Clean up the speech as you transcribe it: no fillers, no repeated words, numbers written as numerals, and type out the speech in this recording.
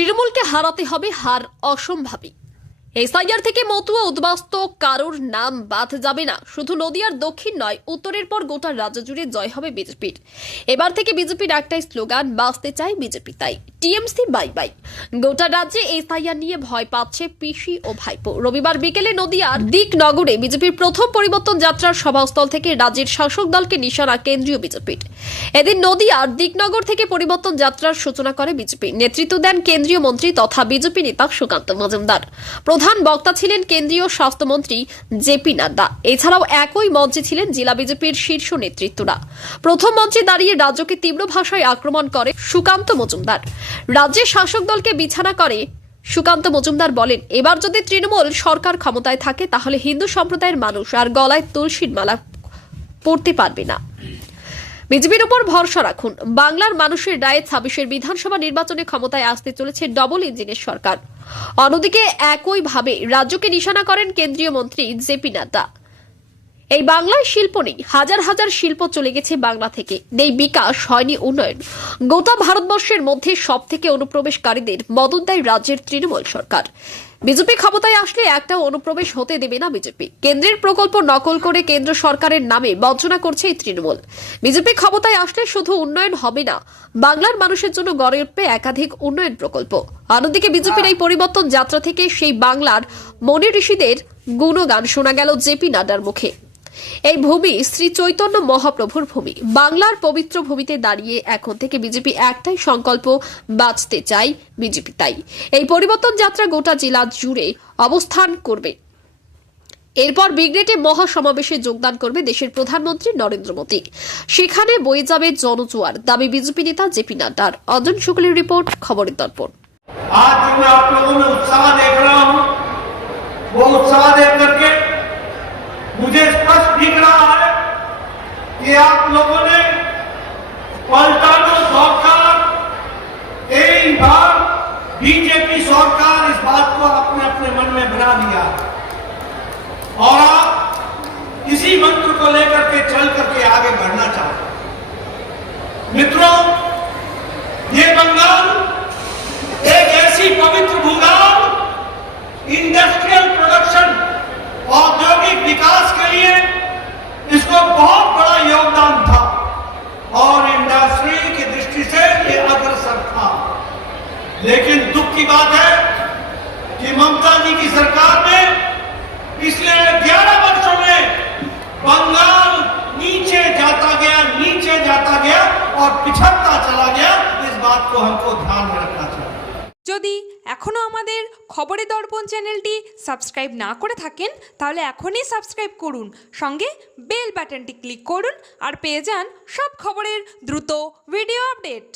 তৃণমূলকে হারাতে হবে হার অসম্ভাবী। এসআইআর থেকে মতুয়া উদ্বাস্ত কারোর নাম বাদ যাবে না। শুধু নদিয়ার দক্ষিণ নয়, উত্তরের পর গোটা রাজ্য জুড়ে জয় হবে বিজেপির। এবার থেকে বিজেপির একটাই স্লোগান, বাঁচতে চাই বিজেপি তাই। TMC bye bye. গোটা রাজ্যে এসআইআর নিয়ে ভয় পাচ্ছে পিসি ও ভাইপো। রবিবার বিকেলে নদিয়ার দিকনগরে বিজেপির প্রথম পরিবর্তন যাত্রার সভাস্থল থেকে রাজ্যের শাসক দলকে নিশানা কেন্দ্রীয় বিজেপির। এদিন নদিয়ার দিকনগর থেকে পরিবর্তন যাত্রার সূচনা করে বিজেপি। নেতৃত্ব দেন কেন্দ্রীয় মন্ত্রী তথা বিজেপি নেতা সুকান্ত মজুমদার। প্রধান বক্তা ছিলেন কেন্দ্রীয় স্বাস্থ্যমন্ত্রী জেপি নাড্ডা। এছাড়াও একই মঞ্চে ছিলেন জেলা বিজেপির শীর্ষ নেতৃত্বরা। প্রথম মঞ্চে দাঁড়িয়ে রাজ্যকে তীব্র ভাষায় আক্রমণ করে সুকান্ত মজুমদার। রাজ্যের শাসক দলকে বিছানা করে সুকান্ত মজুমদার বলেন, এবার যদি তৃণমূল সরকার ক্ষমতায় থাকে তাহলে হিন্দু সম্প্রদায়ের মানুষ আর গলায় তুলসীর মালা পড়তে পারবে না। বিজেপির উপর ভরসা রাখুন। বাংলার মানুষের রায়ে 26-এর বিধানসভা নির্বাচনে ক্ষমতায় আসতে চলেছে ডবল ইঞ্জিনের সরকার। অন্যদিকে একইভাবে রাজ্যকে নিশানা করেন কেন্দ্রীয় মন্ত্রী জেপি নাড্ডা। এই বাংলায় শিল্প নেই, হাজার হাজার শিল্প চলে গেছে বাংলা থেকে। নেই বিকাশ, হয়নি উন্নয়ন। গোটা ভারতবর্ষের মধ্যে সব থেকে অনুপ্রবেশকারীদের মদত দেয় রাজ্যের তৃণমূল সরকার। বিজেপি ক্ষমতায় আসলে একটা অনুপ্রবেশ হতে দেবে না বিজেপি। কেন্দ্রের প্রকল্প নকল করে কেন্দ্র সরকারের নামে বঞ্চনা করছে এই তৃণমূল। বিজেপি ক্ষমতায় আসলে শুধু উন্নয়ন হবে না, বাংলার মানুষের জন্য গড়ে উঠবে একাধিক উন্নয়ন প্রকল্প। অন্যদিকে বিজেপির এই পরিবর্তন যাত্রা থেকে সেই বাংলার মনি ঋষিদের গুণগান শোনা গেল জেপি নাড্ডার মুখে। এই ভূমি শ্রী চৈতন্য মহাপ্রভুর ভূমি। বাংলার পবিত্র ভূমিতে দাঁড়িয়ে এখন থেকে বিজেপি একটাই সংকল্প, বাঁচতে চাই বিজেপি তাই। এই পরিবর্তন যাত্রা গোটা জেলা জুড়ে অবস্থান করবে। এরপর ব্রিগেডে মহাসমাবেশে যোগদান করবে দেশের প্রধানমন্ত্রী নরেন্দ্র মোদী। সেখানে বয়ে যাবে জনজোয়ার, দাবি বিজেপি নেতা জেপি নাড্ডার। অর্জুন শুক্লের রিপোর্ট, খবরের দর্পণ। आज जो मैं आप लोगों में उत्साह देख रहा हूं, वो उत्साह देख करके मुझे स्पष्ट दिख रहा है कि आप लोगों ने पलटानो सरकार, कई बार बीजेपी सरकार, इस बात को अपने अपने मन में बना लिया और आप इसी मंत्र को लेकर के चल करके आगे बढ़ना चाहते हैं। मित्रों, ये बंगाल एक ऐसी पवित्र भूभाग, इंडस्ट्रियल प्रोडक्शन, औद्योगिक विकास के लिए इसको बहुत बड़ा योगदान था और इंडस्ट्री की दृष्टि से ये अग्रसर था। लेकिन दुख की बात है कि ममता जी की सरकार ने पिछले 11 वर्षों में बंगाल नीचे जाता गया और पिछड़ता चला गया। इस बात को हमको ध्यान में रखना चाहिए। যদি এখনও আমাদের খবরের দর্পণ চ্যানেলটি সাবস্ক্রাইব না করে থাকেন তাহলে এখনই সাবস্ক্রাইব করুন, সঙ্গে বেল বাটনটি ক্লিক করুন আর পেয়ে যান সব খবরের দ্রুত ভিডিও আপডেট।